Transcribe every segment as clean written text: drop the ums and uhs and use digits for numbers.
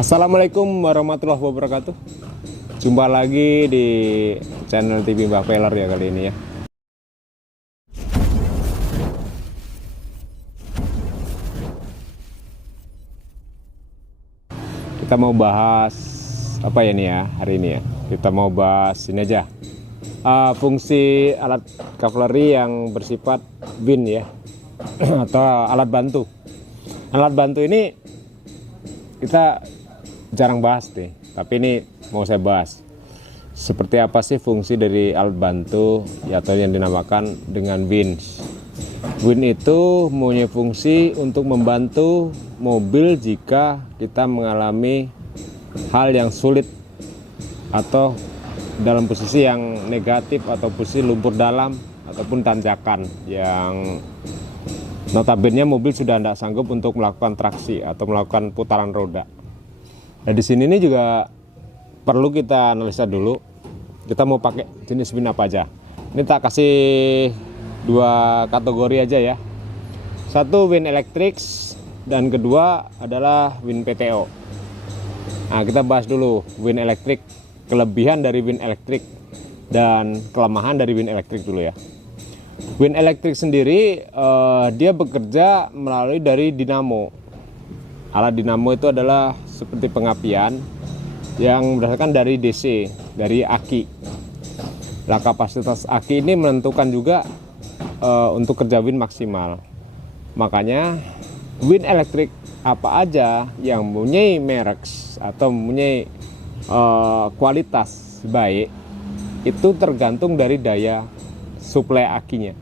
Assalamualaikum warahmatullahi wabarakatuh. Jumpa lagi di channel TV Mbah Peller ya kali ini ya. Kita mau bahas apa ya nih ya hari ini ya. Kita mau bahas ini aja. Fungsi alat kavaleri yang bersifat wind ya. Atau alat bantu. Alat bantu ini kita jarang bahas nih, tapi ini mau saya bahas. Seperti apa sih fungsi dari alat bantu atau yang dinamakan dengan winch. Winch itu mempunyai fungsi untuk membantu mobil jika kita mengalami hal yang sulit atau dalam posisi yang negatif atau posisi lumpur dalam ataupun tanjakan yang notabene mobil sudah tidak sanggup untuk melakukan traksi atau melakukan putaran roda. Nah di sini ini juga perlu kita analisa dulu. Kita mau pakai jenis wind apa aja. Ini tak kasih dua kategori aja ya. Satu wind elektrik dan kedua adalah wind PTO. Nah kita bahas dulu wind elektrik, kelebihan dari wind elektrik dan kelemahan dari wind elektrik dulu ya. Wind elektrik sendiri dia bekerja melalui dari dinamo. Alat dinamo itu adalah seperti pengapian yang berdasarkan dari DC, dari aki. Nah, kapasitas aki ini menentukan juga untuk kerja wind maksimal. Makanya wind elektrik apa aja yang mempunyai merek atau mempunyai kualitas baik itu tergantung dari daya suplai akinya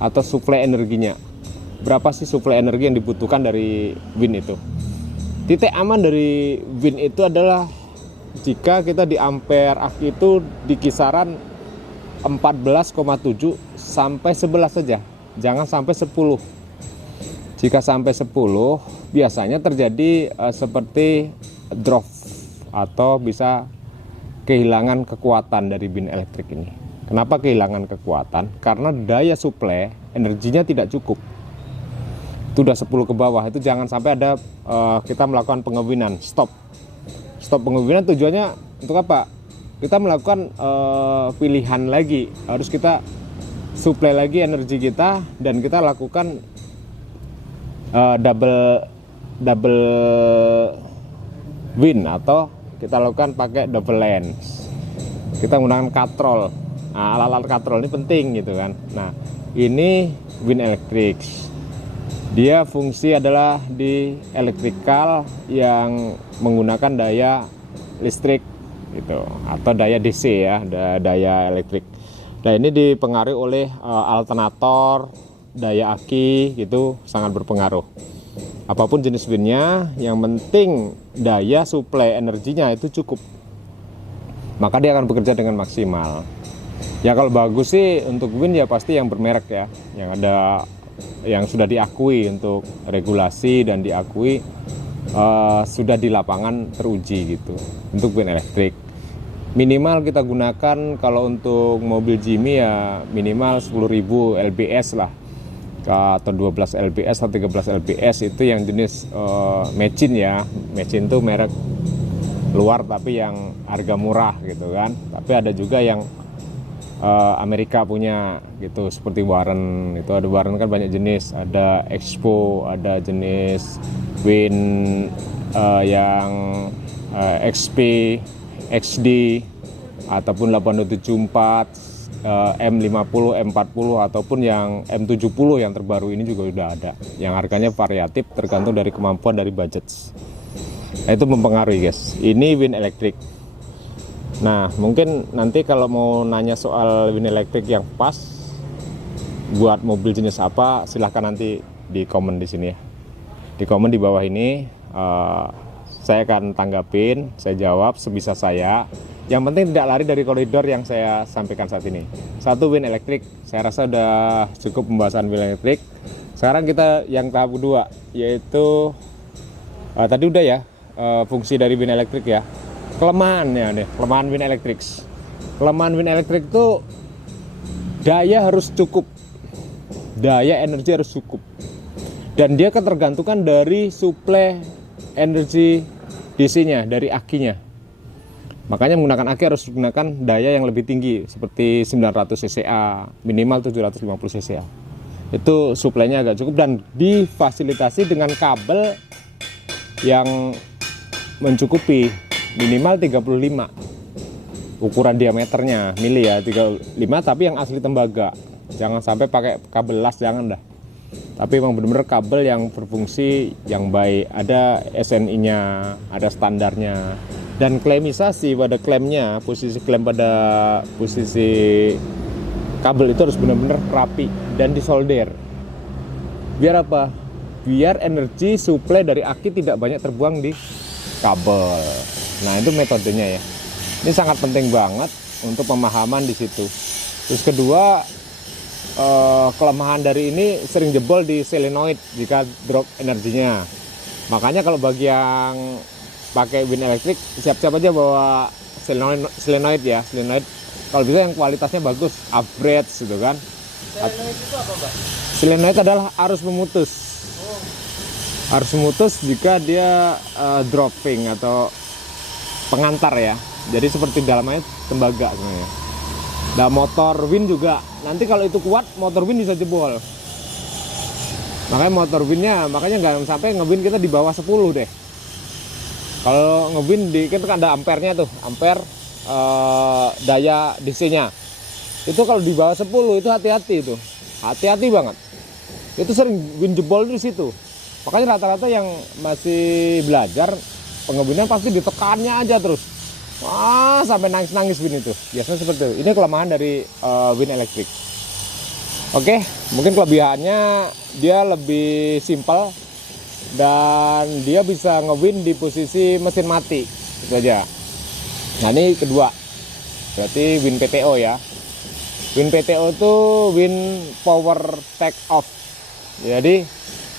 atau suplai energinya. Berapa sih suplai energi yang dibutuhkan dari wind itu? Titik aman dari wind itu adalah jika kita di ampere aki itu di kisaran 14,7 sampai 11 saja. Jangan sampai 10. Jika sampai 10 biasanya terjadi seperti drop atau bisa kehilangan kekuatan dari wind elektrik ini. Kenapa kehilangan kekuatan? Karena daya suplai energinya tidak cukup. Itu udah 10 ke bawah, itu jangan sampai ada kita melakukan pengewinan. Stop pengewinan tujuannya untuk apa? Kita melakukan pilihan lagi. Harus kita suplai lagi energi kita dan kita lakukan double wind atau kita lakukan pakai double lens. Kita menggunakan katrol. Nah, alat-alat katrol ini penting gitu kan. Nah, ini wind elektrik. Dia fungsi adalah di elektrikal yang menggunakan daya listrik gitu atau daya DC ya, daya elektrik. Nah, ini dipengaruhi oleh alternator, daya aki gitu sangat berpengaruh. Apapun jenis windnya, yang penting daya suplai energinya itu cukup. Maka dia akan bekerja dengan maksimal. Ya kalau bagus sih untuk wind ya pasti yang bermerek ya, yang sudah diakui untuk regulasi dan diakui sudah di lapangan teruji gitu untuk wind elektrik. Minimal kita gunakan kalau untuk mobil Jimmy ya minimal 10.000 lbs lah, atau 12 lbs atau 13 lbs itu yang jenis mecin ya. Mecin tuh merek luar tapi yang harga murah gitu kan. Tapi ada juga yang Amerika punya gitu seperti Warren. Itu ada Warren kan banyak jenis, ada Expo, ada jenis wind yang XP, XD ataupun 8274, M50, M40 ataupun yang M70 yang terbaru ini juga sudah ada. Yang harganya variatif tergantung dari kemampuan dari budget. Nah, itu mempengaruhi guys. Ini wind elektrik. Nah, mungkin nanti kalau mau nanya soal wind elektrik yang pas buat mobil jenis apa, silahkan nanti di komen di sini ya. Di komen di bawah ini, saya akan tanggapin, saya jawab sebisa saya. Yang penting tidak lari dari koridor yang saya sampaikan saat ini. Satu, wind elektrik. Saya rasa udah cukup pembahasan wind elektrik. Sekarang kita yang tahap kedua, yaitu tadi udah ya, fungsi dari wind elektrik ya. Kelemahannya nih, kelemahan wind elektrik. Kelemahan wind elektrik itu daya harus cukup, daya energi harus cukup, dan dia ketergantungan dari suplai energi DC-nya, dari akinya. Makanya menggunakan aki harus menggunakan daya yang lebih tinggi seperti 900 cca, minimal 750 cca. Itu suplainya agak cukup dan difasilitasi dengan kabel yang mencukupi, minimal 35 ukuran diameternya mili ya, 35, tapi yang asli tembaga. Jangan sampai pakai kabel las, jangan dah. Tapi memang benar-benar kabel yang berfungsi yang baik, ada SNI-nya, ada standarnya, dan klaimisasi pada klaimnya, posisi klaim pada posisi kabel itu harus benar-benar rapi dan disolder. Biar apa? Biar energi suplai dari aki tidak banyak terbuang di kabel. Nah, itu metodenya ya. Ini sangat penting banget untuk pemahaman di situ. Terus kedua, kelemahan dari ini sering jebol di solenoid jika drop energinya. Makanya kalau bagi yang pakai wind elektrik, siap-siap aja bawa solenoid ya, solenoid. Kalau bisa yang kualitasnya bagus, upgrade gitu kan. Solenoid itu apa, Mbak? Solenoid adalah arus memutus. Arus memutus jika dia dropping atau pengantar ya. Jadi seperti dalamnya tembaga sebenarnya. Nah, motor wind juga. Nanti kalau itu kuat, motor wind bisa jebol. Makanya motor windnya, makanya nggak sampai ngewind kita di bawah 10 deh. Kalau ngewind di kita kan ada ampernya tuh, ampere daya DC-nya. Itu kalau di bawah 10 itu hati-hati itu. Hati-hati banget. Itu sering wind jebol di situ. Makanya rata-rata yang masih belajar pengebinnya pasti ditekannya aja terus. Wah, sampai nangis-nangis wind itu. Biasanya seperti itu. Ini kelemahan dari wind elektrik. Oke, mungkin kelebihannya dia lebih simpel dan dia bisa ngewind di posisi mesin mati. Itu aja. Nah, ini kedua. Berarti wind PTO ya. Wind PTO itu wind power take off. Jadi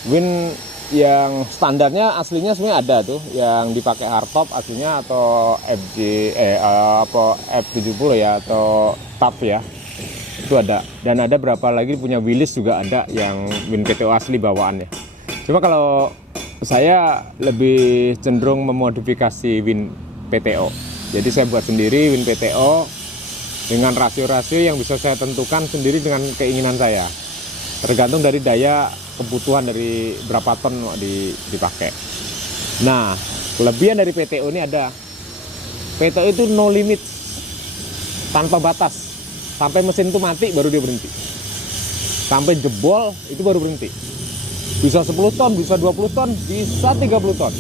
wind yang standarnya aslinya sebenarnya ada tuh yang dipakai hardtop aslinya atau F70 ya atau TAF ya, itu ada. Dan ada berapa lagi punya Willis juga ada yang wind PTO asli bawaannya. Cuma kalau saya lebih cenderung memodifikasi wind PTO, jadi saya buat sendiri wind PTO dengan rasio-rasio yang bisa saya tentukan sendiri dengan keinginan saya, tergantung dari daya kebutuhan dari berapa ton dipakai. Nah, kelebihan dari PTO ini ada, PTO itu no limit, tanpa batas. Sampai mesin itu mati baru dia berhenti. Sampai jebol itu baru berhenti. Bisa 10 ton, bisa 20 ton, bisa 30 ton.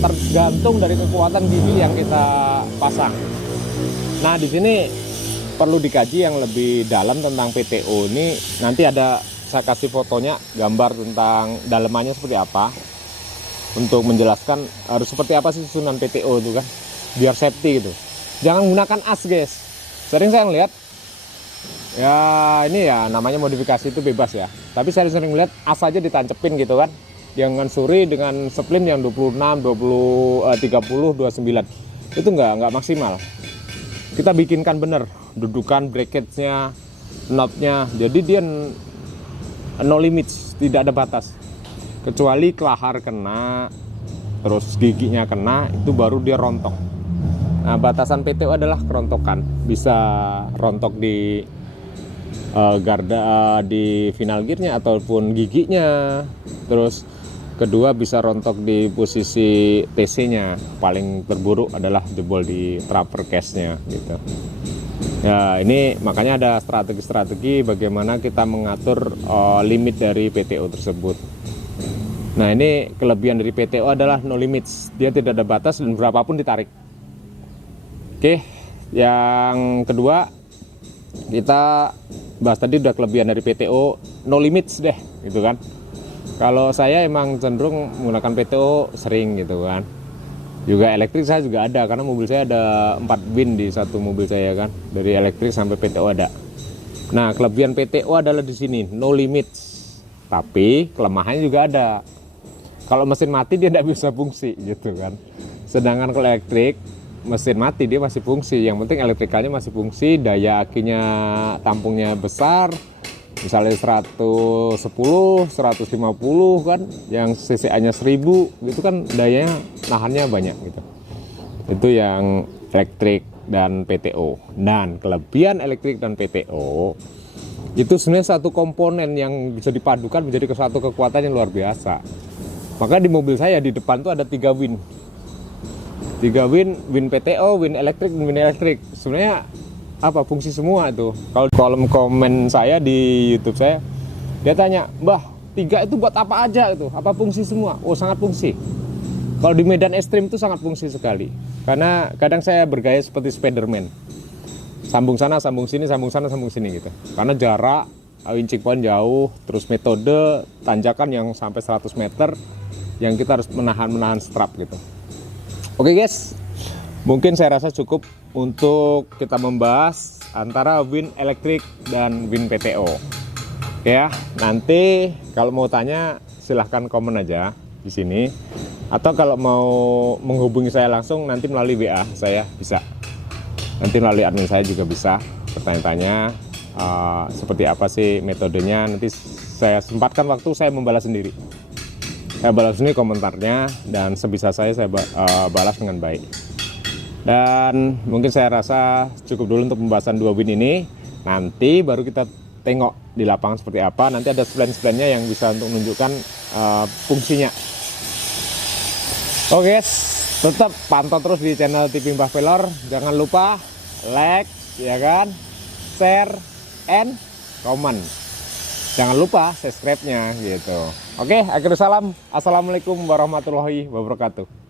Tergantung dari kekuatan gigi yang kita pasang. Nah, di sini perlu dikaji yang lebih dalam tentang PTO ini. Nanti ada saya kasih fotonya, gambar tentang dalemannya seperti apa, untuk menjelaskan harus seperti apa sih susunan PTO itu kan, biar safety gitu. Jangan gunakan as guys. Sering saya ngeliat ya, ini ya namanya modifikasi itu bebas ya, tapi saya sering lihat as aja ditancepin gitu kan, dengan suri dengan splim yang 26, 20, 30, 29 itu nggak maksimal. Kita bikinkan bener dudukan bracketnya, knobnya, jadi dia no limits, tidak ada batas. Kecuali kelahar kena, terus giginya kena, itu baru dia rontok. Nah, batasan PTO adalah kerontokan. Bisa rontok di garda, di final gearnya ataupun giginya. Terus kedua bisa rontok di posisi TC-nya. Paling terburuk adalah jebol di trapper case-nya gitu. Ya, ini makanya ada strategi-strategi bagaimana kita mengatur limit dari PTO tersebut. Nah, ini kelebihan dari PTO adalah no limits. Dia tidak ada batas dan berapapun ditarik. Oke, yang kedua kita bahas tadi udah kelebihan dari PTO no limits deh, gitu kan. Kalau saya emang cenderung menggunakan PTO sering gitu kan. Juga elektrik saya juga ada, karena mobil saya ada 4 bin di satu mobil saya kan. Dari elektrik sampai PTO ada. Nah, kelebihan PTO adalah di sini, no limits. Tapi kelemahannya juga ada. Kalau mesin mati dia tidak bisa fungsi gitu kan. Sedangkan kalau elektrik, mesin mati dia masih fungsi. Yang penting elektrikalnya masih fungsi, daya akinya tampungnya besar, misalnya 110, 150 kan, yang CCA-nya 1000 gitu kan, dayanya nahannya banyak gitu. Itu yang elektrik dan PTO. Dan kelebihan elektrik dan PTO itu sebenarnya satu komponen yang bisa dipadukan menjadi satu kekuatan yang luar biasa. Maka di mobil saya di depan tuh ada 3 win. 3 win PTO, win elektrik, dan win elektrik. Sebenarnya apa fungsi semua itu. Kalau kolom komen saya di YouTube saya, dia tanya, "Mbah, 3 itu buat apa aja itu? Apa fungsi semua?" Oh, sangat fungsi. Kalau di medan ekstrim itu sangat fungsi sekali. Karena kadang saya bergaya seperti Spiderman. Sambung sana, sambung sini, sambung sana, sambung sini gitu. Karena jarak, winching point jauh, terus metode tanjakan yang sampai 100 meter yang kita harus menahan strap gitu. Oke guys, mungkin saya rasa cukup untuk kita membahas antara win elektrik dan win PTO. Oke ya, nanti kalau mau tanya silahkan komen aja di sini. Atau kalau mau menghubungi saya langsung nanti melalui WA saya bisa. Nanti melalui admin saya juga bisa bertanya-tanya seperti apa sih metodenya. Nanti saya sempatkan waktu saya membalas sendiri. Saya balas sendiri komentarnya dan sebisa saya balas dengan baik. Dan mungkin saya rasa cukup dulu untuk pembahasan 2 win ini. Nanti baru kita tengok di lapangan seperti apa. Nanti ada spline-spline-nya yang bisa untuk menunjukkan fungsinya. Oke guys, tetap pantau terus di channel TV Mbah Velor. Jangan lupa like, ya kan, share, and comment. Jangan lupa subscribe-nya gitu. Oke, akhir salam. Assalamualaikum warahmatullahi wabarakatuh.